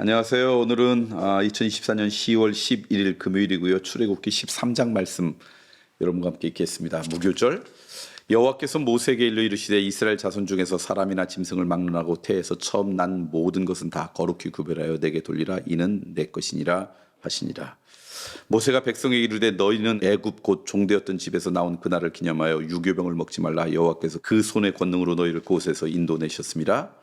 안녕하세요. 오늘은 2024년 10월 11일 금요일이고요. 출애굽기 13장 말씀 여러분과 함께 읽겠습니다. 무교절. 여호와께서 모세에게 일러 이르시되 이스라엘 자손 중에서 사람이나 짐승을 막론하고 태에서 처음 난 모든 것은 다 거룩히 구별하여 내게 돌리라. 이는 내 것이니라 하시니라. 모세가 백성에게 이르되 너희는 애굽 곧 종되었던 집에서 나온 그날을 기념하여 유교병을 먹지 말라. 여호와께서 그 손의 권능으로 너희를 그곳에서 인도내셨습니다.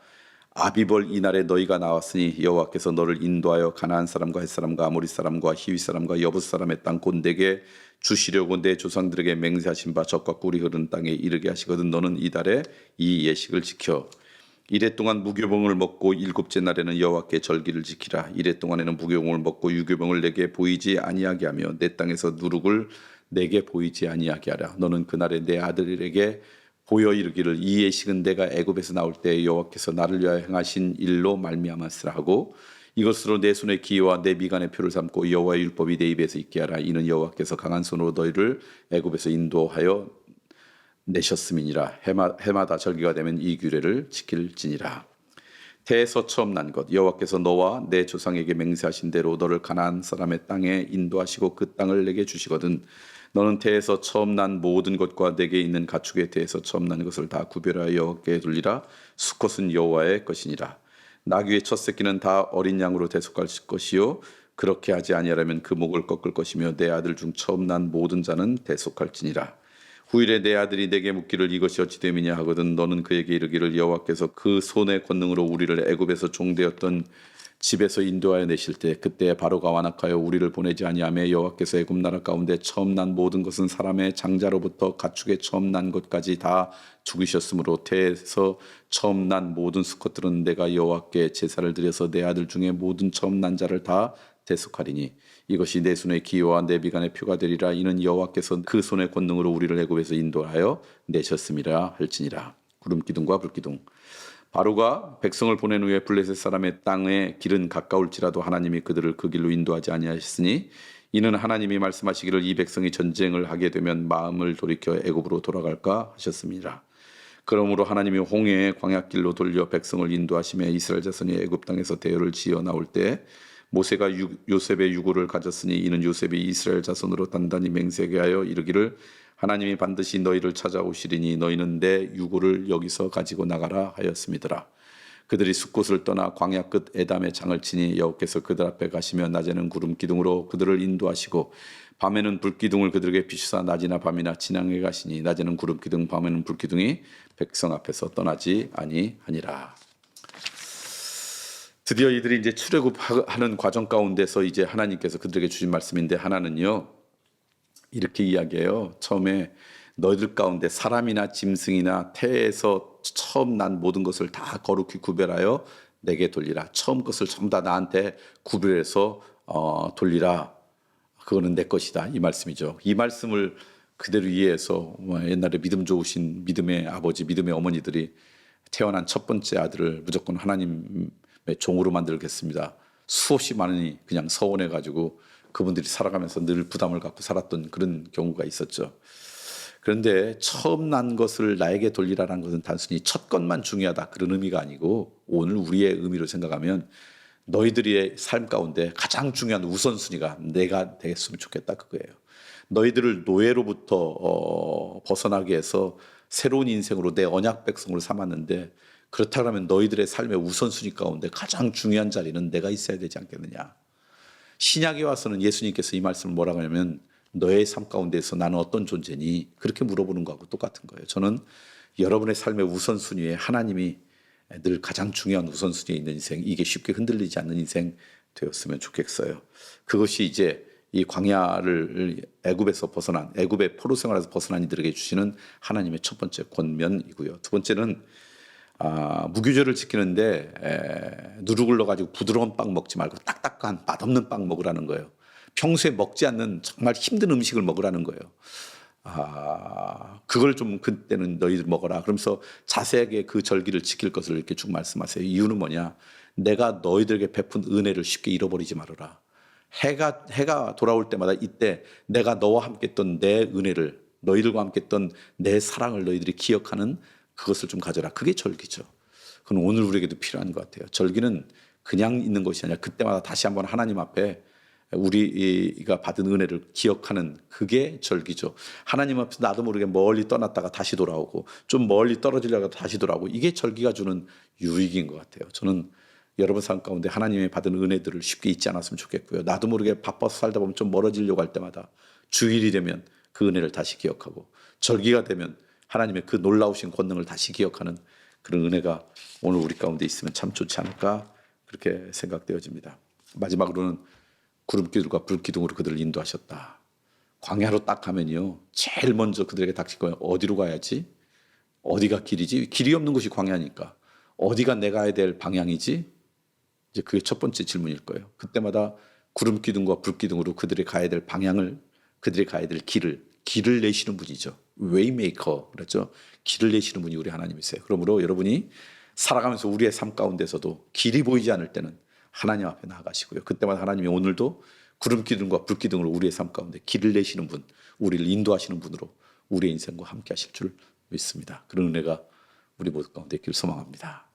아비벌 이날에 너희가 나왔으니 여호와께서 너를 인도하여 가나안 사람과 헷 사람과 아모리 사람과 히위 사람과 여부스 사람의 땅 곧 내게 주시려고 내 조상들에게 맹세하신 바 젖과 꿀이 흐르는 땅에 이르게 하시거든. 너는 이달에 이 예식을 지켜 이래 동안 무교병을 먹고 일곱째 날에는 여호와께 절기를 지키라. 이래 동안에는 무교병을 먹고 유교병을 내게 보이지 아니하게 하며 내 땅에서 누룩을 내게 보이지 아니하게 하라. 너는 그날에 내 아들에게 보여 이르기를 이 예식은 내가 애굽에서 나올 때 여호와께서 나를 위하여 행하신 일로 말미암았으라 하고 이것으로 내 손의 기회와 내 미간의 표를 삼고 여호와의 율법이 내 입에서 있게 하라. 이는 여호와께서 강한 손으로 너희를 애굽에서 인도하여 내셨음이니라. 해마다 절기가 되면 이 규례를 지킬지니라. 태에서 처음 난 것 여호와께서 너와 내 조상에게 맹세하신 대로 너를 가나안 사람의 땅에 인도하시고 그 땅을 내게 주시거든. 너는 태에서 처음 난 모든 것과 내게 있는 가축에 대해서 처음 난 것을 다 구별하여 여호와께 돌리라. 수컷은 여호와의 것이니라. 나귀의 첫 새끼는 다 어린 양으로 대속할 것이요 그렇게 하지 아니하려면 그 목을 꺾을 것이며 내 아들 중 처음 난 모든 자는 대속할지니라. 후일에 내 아들이 내게 묻기를 이것이 어찌 됨이냐 하거든 너는 그에게 이르기를 여호와께서 그 손의 권능으로 우리를 애굽에서 종되었던 집에서 인도하여 내실 때 그때 바로가 완악하여 우리를 보내지 아니하며 여호와께서 애굽 나라 가운데 처음 난 모든 것은 사람의 장자로부터 가축의 처음 난 것까지 다 죽이셨으므로 태에서 처음 난 모든 수컷들은 내가 여호와께 제사를 드려서 내 아들 중에 모든 처음 난 자를 다 대속하리니 이것이 내 손의 기회와 내 미간의 표가 되리라. 이는 여호와께서 그 손의 권능으로 우리를 애굽에서 인도하여 내셨음이라 할지니라. 구름 기둥과 불 기둥. 바로가 백성을 보낸 후에 블레셋 사람의 땅에 길은 가까울지라도 하나님이 그들을 그 길로 인도하지 아니하셨으니 이는 하나님이 말씀하시기를 이 백성이 전쟁을 하게 되면 마음을 돌이켜 애굽으로 돌아갈까 하셨습니다. 그러므로 하나님이 홍해의 광야길로 돌려 백성을 인도하시며 이스라엘 자손이 애굽 땅에서 대열을 지어 나올 때 모세가 요셉의 유고를 가졌으니 이는 요셉이 이스라엘 자손으로 단단히 맹세하게 하여 이르기를 하나님이 반드시 너희를 찾아오시리니 너희는 내 유고를 여기서 가지고 나가라 하였음이더라. 그들이 숫곳을 떠나 광야 끝 에담의 장을 치니 여호께서 그들 앞에 가시며 낮에는 구름 기둥으로 그들을 인도하시고 밤에는 불 기둥을 그들에게 비추사 낮이나 밤이나 지나게 가시니 낮에는 구름 기둥 밤에는 불 기둥이 백성 앞에서 떠나지 아니하니라. 드디어 이들이 이제 출애굽하는 과정 가운데서 이제 하나님께서 그들에게 주신 말씀인데 하나는요 이렇게 이야기해요. 처음에 너희들 가운데 사람이나 짐승이나 태에서 처음 난 모든 것을 다 거룩히 구별하여 내게 돌리라. 처음 것을 전부 다 나한테 구별해서 돌리라. 그거는 내 것이다. 이 말씀이죠. 이 말씀을 그대로 이해해서 옛날에 믿음 좋으신 믿음의 아버지, 믿음의 어머니들이 태어난 첫 번째 아들을 무조건 하나님의 종으로 만들겠습니다. 수없이 많으니 그냥 서원해가지고 그분들이 살아가면서 늘 부담을 갖고 살았던 그런 경우가 있었죠. 그런데 처음 난 것을 나에게 돌리라는 것은 단순히 첫 것만 중요하다 그런 의미가 아니고 오늘 우리의 의미로 생각하면 너희들의 삶 가운데 가장 중요한 우선순위가 내가 됐으면 좋겠다 그거예요. 너희들을 노예로부터 벗어나게 해서 새로운 인생으로 내 언약 백성을 삼았는데 그렇다면 너희들의 삶의 우선순위 가운데 가장 중요한 자리는 내가 있어야 되지 않겠느냐. 신약에 와서는 예수님께서 이 말씀을 뭐라고 하냐면 너의 삶 가운데서 나는 어떤 존재니? 그렇게 물어보는 거하고 똑같은 거예요. 저는 여러분의 삶의 우선순위에 하나님이 늘 가장 중요한 우선순위에 있는 인생, 이게 쉽게 흔들리지 않는 인생 되었으면 좋겠어요. 그것이 이제 이 광야를 애굽에서 벗어난, 애굽의 포로 생활에서 벗어난 이들에게 주시는 하나님의 첫 번째 권면이고요. 두 번째는 무교절을 지키는데 누룩을 넣어가지고 부드러운 빵 먹지 말고 딱딱한 맛없는 빵 먹으라는 거예요. 평소에 먹지 않는 정말 힘든 음식을 먹으라는 거예요. 그걸 좀 그때는 너희들 먹어라. 그러면서 자세하게 그 절기를 지킬 것을 이렇게 쭉 말씀하세요. 이유는 뭐냐? 내가 너희들에게 베푼 은혜를 쉽게 잃어버리지 말아라. 해가 돌아올 때마다 이때 내가 너와 함께 했던 내 은혜를 너희들과 함께 했던 내 사랑을 너희들이 기억하는 그것을 좀 가져라. 그게 절기죠. 그건 오늘 우리에게도 필요한 것 같아요. 절기는 그냥 있는 것이 아니라 그때마다 다시 한번 하나님 앞에 우리가 받은 은혜를 기억하는 그게 절기죠. 하나님 앞에서 나도 모르게 멀리 떠났다가 다시 돌아오고 좀 멀리 떨어지려고 다시 돌아오고 이게 절기가 주는 유익인 것 같아요. 저는 여러분 삶 가운데 하나님의 받은 은혜들을 쉽게 잊지 않았으면 좋겠고요. 나도 모르게 바빠서 살다 보면 좀 멀어지려고 할 때마다 주일이 되면 그 은혜를 다시 기억하고 절기가 되면 하나님의 그 놀라우신 권능을 다시 기억하는 그런 은혜가 오늘 우리 가운데 있으면 참 좋지 않을까 그렇게 생각되어집니다. 마지막으로는 구름기둥과 불기둥으로 그들을 인도하셨다. 광야로 딱 가면요. 제일 먼저 그들에게 닥칠 거예요. 어디로 가야지? 어디가 길이지? 길이 없는 곳이 광야니까. 어디가 내가 가야 될 방향이지? 이제 그게 첫 번째 질문일 거예요. 그때마다 구름기둥과 불기둥으로 그들이 가야 될 방향을, 그들이 가야 될 길을 내시는 분이죠. 웨이메이커 그랬죠. 길을 내시는 분이 우리 하나님이세요. 그러므로 여러분이 살아가면서 우리의 삶 가운데서도 길이 보이지 않을 때는 하나님 앞에 나아가시고요. 그때마다 하나님이 오늘도 구름기둥과 불기둥으로 우리의 삶 가운데 길을 내시는 분, 우리를 인도하시는 분으로 우리의 인생과 함께 하실 줄 믿습니다. 그런 은혜가 우리 모두 가운데 있기를 소망합니다.